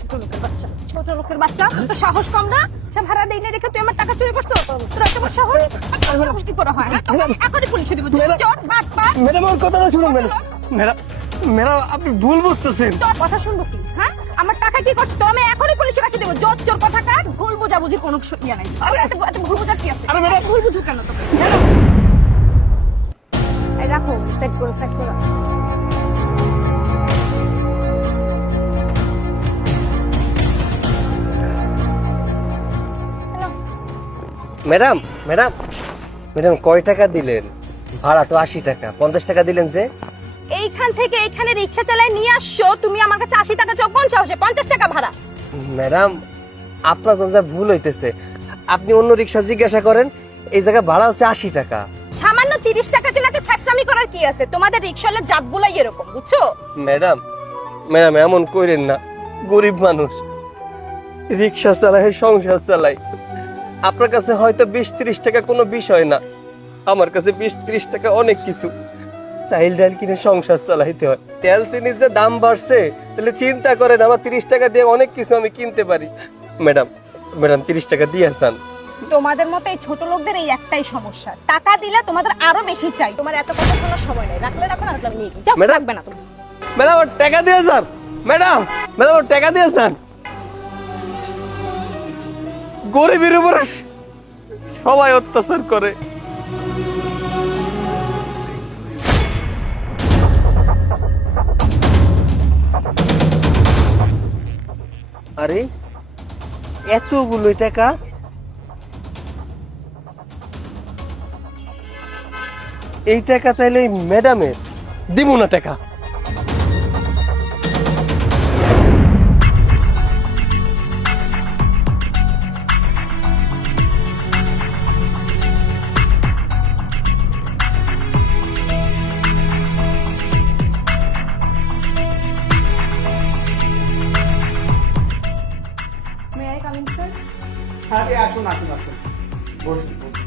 ছোট লোকের বাচ্চা। ছোট লোকের বাচ্চা তো সাহস কম না? সে ভাড়া দেই না দেখে তুই আমার টাকা চুরি করছ? তোর এত বড় সাহস? সাহস কি করে হয় হ্যাঁ? এখনই পুলিশে দিব। তুই চোর বাট বাট ম্যাডাম আমার কথাটা শুনুন ম্যাডাম। ম্যাডাম ম্যাডাম আপনি ভুল বুঝতেছেন। তোর কথা শুনব কি? হ্যাঁ? আমার টাকা কি করছ? আমি এখনই পুলিশের কাছে দেবো। জোর চোর কথা কাট। ভুল বোঝাবুঝির কোনো স- ইয়ে নাই। আরে। এত ভুল বোঝার কি আছে? আরে ম্যাডাম- ভুল বুঝু কেন তোকে? এই রাখো সেট করো সেট করো। ম্যাডাম ম্যাডাম ম্যাডাম কয় টাকা দিলেন? ভাড়া তো আশি টাকা পঞ্চাশ টাকা দিলেন যে? এইখান থেকে এইখানে রিক্সা চালায় নিয়ে আসছো তুমি আমার কাছে আশি টাকা চাও কোন চাওছে পঞ্চাশ টাকা ভাড়া। ম্যাডাম আপনার কোন যা ভুল হইতেছে। আপনি অন্য রিক্সা জিজ্ঞাসা করেন এই জায়গা ভাড়া হচ্ছে আশি টাকা। সামান্য তিরিশ টাকা দিলে তো ছাসরামি করার কি আছে? তোমাদের রিক্সাওয়ালা জাতগুলাই এরকম বুঝছ? ম্যাডাম ম্যাডাম এমন করেন না গরিব মানুষ। রিক্সা চালায় সংসার চালাই আপনার কাছে হয়তো বিশ ত্রিশ টাকা কোনো বিষয় না। আমার কাছে বিশ ত্রিশ টাকা অনেক কিছু। চাইল ডাল কিনে সংসার চালাইতে হয়। তেল চিনির যে দাম বাড়ছে তাহলে চিন্তা করেন আমার তিরিশ টাকা দিয়ে অনেক কিছু আমি কিনতে পারি। ম্যাডাম ম্যাডাম তিরিশ টাকা দিয়ে আসান তোমাদের মতো এই ছোট লোকদের এই একটাই সমস্যা। টাকা দিলে তোমাদের আরও বেশি চাই। তোমার এত কথা শোনার সময় নেই। রাখলে রাখো না রাখলে নিয়ে। যাও ম্যাডাম। রাখবে না তুমি ম্যাডাম টাকা দিয়ে যান ম্যাডাম ম্যাডাম টাকা দিয়ে যান গরিবের উপরে সবাই অত্যাচার করে। আরে, এতগুলো টাকা? এই টাকা তাইলে ম্যাডামের দিব না টাকা। আরে আসুন আসুন আসুন। বসুন বসুন।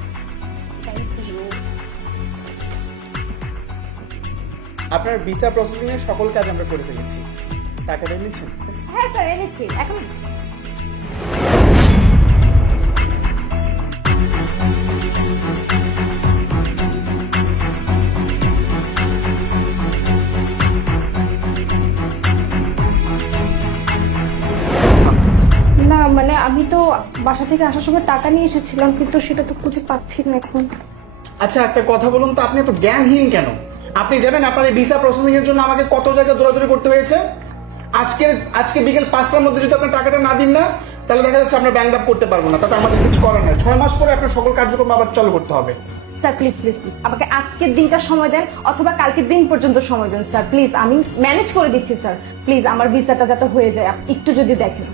আপনার ভিসা প্রসেসিং এর সকল কাজ আমরা করে ফেলেছি। টাকাটা এনেছেন? হ্যাঁ স্যার, এনেছি। এখন মানে আমি তো বাসা থেকে আসার সময় টাকা নিয়ে এসেছিলাম কিন্তু সেটা তো খুঁজে পাচ্ছি না এখন। আচ্ছা একটা কথা বলুন তো আপনি এত জ্ঞানহীন কেন? আপনি জানেন আপনার এই ভিসা প্রসেসিং এর জন্য আমাকে কত জায়গায় দৌড়াদৌড়ি করতে হয়েছে? আজকে আজকে বিকেল পাঁচটার মধ্যে যদি আপনার টাকাটা না দিন না তাহলে দেখা যাচ্ছে আমরা ব্যাংক করতে পারব না তাতে আমাদের কিছু করার নাই। ছয় মাস পরে আপনার সকল কার্যক্রম আবার চালু করতে হবে। স্যার প্লিজ প্লিজ প্লিজ আমাকে আজকের দিনটা সময় দেন অথবা কালকের দিন পর্যন্ত সময় দেন স্যার প্লিজ আমি ম্যানেজ করে দিচ্ছি স্যার প্লিজ আমার ভিসাটা যাতে হয়ে যায় একটু যদি দেখেন।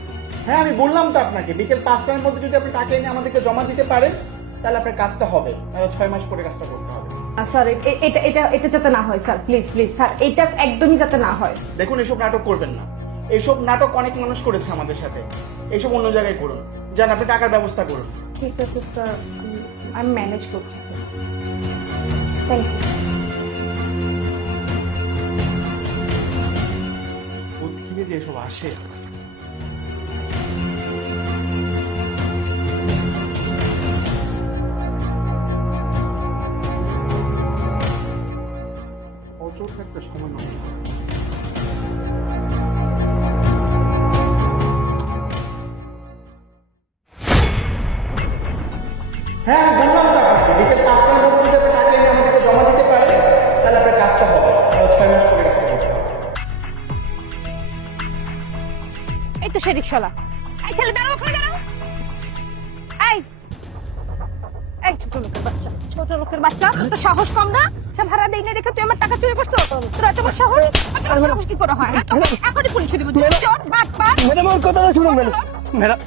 হ্যাঁ আমি বললাম তো আপনাকে বিকেল পাঁচটার মধ্যে যদি আপনি টাকা এনে আমাদেরকে জমা দিতে পারেন তাহলে আপনার কাজটা হবে। তাহলে ছয় মাস পরে কাজটা করতে হবে। স্যার এটা এটা এটা যাতে না হয় স্যার প্লিজ প্লিজ স্যার এটা একদমই যাতে না হয়। দেখুন এসব নাটক করবেন না। এইসব নাটক অনেক মানুষ করেছে আমাদের সাথে। এইসব অন্য জায়গায় করুন। যান আপনি টাকার ব্যবস্থা করুন। ঠিক আছে স্যার আমি ম্যানেজ করছি। থ্যাংক ইউ থেকে যে এসব আসে? অচোখ একটা সময় নষ্ট করে। হ্যাঁ বললাম তো আপনাকে বিকেল পাঁচটার মধ্যে যদি আপনি টাকা এনে আমাদেরকে জমা দিতে পারেন তাহলে আপনার কাজটা হবে। ছয় মাস পরে কাজটা হবে এই তো রিক্সাওয়ালা। বাচ্চা লোকের বাচ্চা? তো সাহস কম না? সে ভাড়া দেই না দেখে তুই আমার টাকা চুরি করছ? তোর এত বড় সাহস? সাহস কি করে হয় হ্যাঁ? এখনই পুলিশে দিব। চোর বাট বাট ম্যাডাম আমার কথাটা শুনুন ম্যাডাম। ম্যাডাম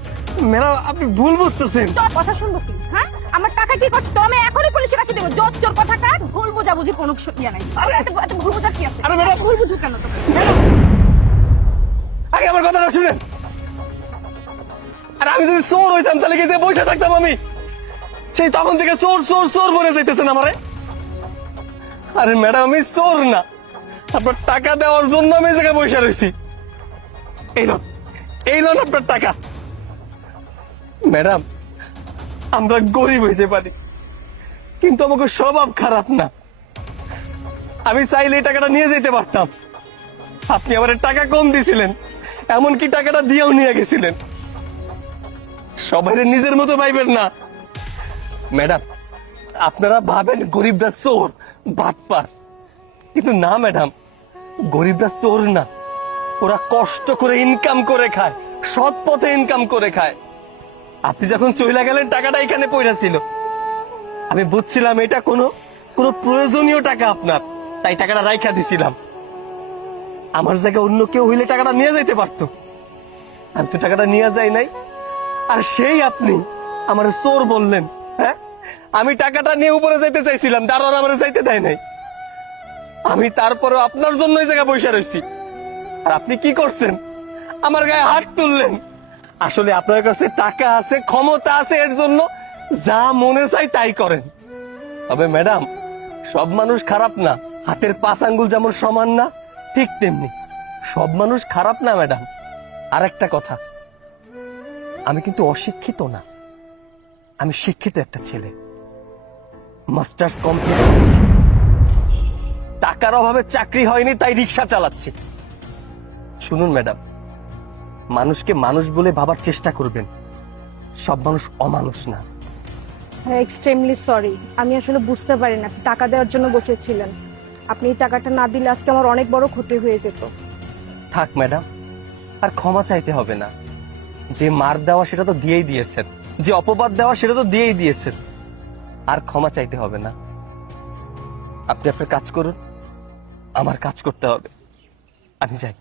ম্যাডাম আপনি ভুল বুঝতেছেন। তোর কথা শুনব কি হ্যাঁ? আমার টাকা কি করছ? তো আমি এখনই পুলিশের কাছে দেবো। জোর চোর কথা কাট। ভুল বোঝাবুঝির কোনো স- ইয়ে নাই। আরে এত ভুল বোঝা কি আছে? আরে ম্যাডাম- ভুল বুঝু কেন তোকে? আগে আমার কথাটা শুনেন। আর আমি যদি চোর হইতাম তাহলে কি বসে থাকতাম আমি? সেই তখন থেকে চোর চোর চোর বলে যাইতেছেন আমারে? আরে ম্যাডাম, আমি চোর না। আপনার টাকা দেওয়ার জন্য আমি জায়গায় বসে রয়েছি। এই লোক এই লোন আপনার টাকা। ম্যাডাম, আমরা গরিব হইতে পারি, কিন্তু আমাকে স্বভাব খারাপ না। আমি চাইলে এই টাকাটা নিয়ে যেতে পারতাম। আপনি আমার টাকা কম দিছিলেন, এমনকি টাকাটা দিয়েও নিয়ে গেছিলেন। সবাই নিজের মতো পাইবেন না। ম্যাডাম, আপনারা ভাবেন গরিবরা চোর বাটপার কিন্তু না, ম্যাডাম, গরিবরা চোর না। ওরা কষ্ট করে ইনকাম করে খায়, সৎ পথে ইনকাম করে খায়। আপনি যখন চলে গেলেন, টাকাটা এখানে পড়ে ছিল। আমি বুঝছিলাম এটা কোনো কোনো প্রয়োজনীয় টাকা আপনার। তাই টাকাটা রাইখা দিছিলাম। আমার জায়গায় অন্য কেউ হইলে টাকাটা নিয়ে যাইতে পারতো। আমি তো টাকাটা নিয়ে যাই নাই। আর সেই আপনি আমার চোর বললেন। হ্যাঁ আমি টাকাটা নিয়ে উপরে যাইতে চাইছিলাম দারোয়ান আমার যাইতে দেয় নাই। আমি তারপরে আপনার জন্য এই জায়গায় বসে রয়েছি আর আপনি কি করছেন? আমার গায়ে হাত তুললেন। আসলে আপনার কাছে টাকা আছে, ক্ষমতা আছে, এর জন্য যা মনে চাই তাই করেন। তবে ম্যাডাম, সব মানুষ খারাপ না। হাতের পাঁচ আঙ্গুল যেমন সমান না, ঠিক তেমনি। সব মানুষ খারাপ না, ম্যাডাম। আর একটা কথা। আমি কিন্তু অশিক্ষিত না। আমি শিক্ষিত একটা ছেলে। মাস্টার্স কমপ্লিট করেছি। টাকার অভাবে চাকরি হয়নি তাই রিক্সা চালাচ্ছি। শুনুন ম্যাডাম মানুষকে মানুষ বলে ভাবার চেষ্টা করবেন। সব মানুষ অমানুষ না। এক্সট্রিমলি সরি আমি আসলে বুঝতে পারি না আপনি টাকা দেওয়ার জন্য বসেছিলেন। আপনি এই টাকাটা না দিলে আজকে আমার অনেক বড় ক্ষতি হয়ে যেত। থাক ম্যাডাম আর ক্ষমা চাইতে হবে না। যে মার দেওয়া সেটা তো দিয়েই দিয়েছেন। যে অপবাদ দেওয়া সেটা তো দিয়েই দিয়েছেন। আর ক্ষমা চাইতে হবে না। আপনি আপনার কাজ করুন। আমার কাজ করতে হবে। আমি যাই।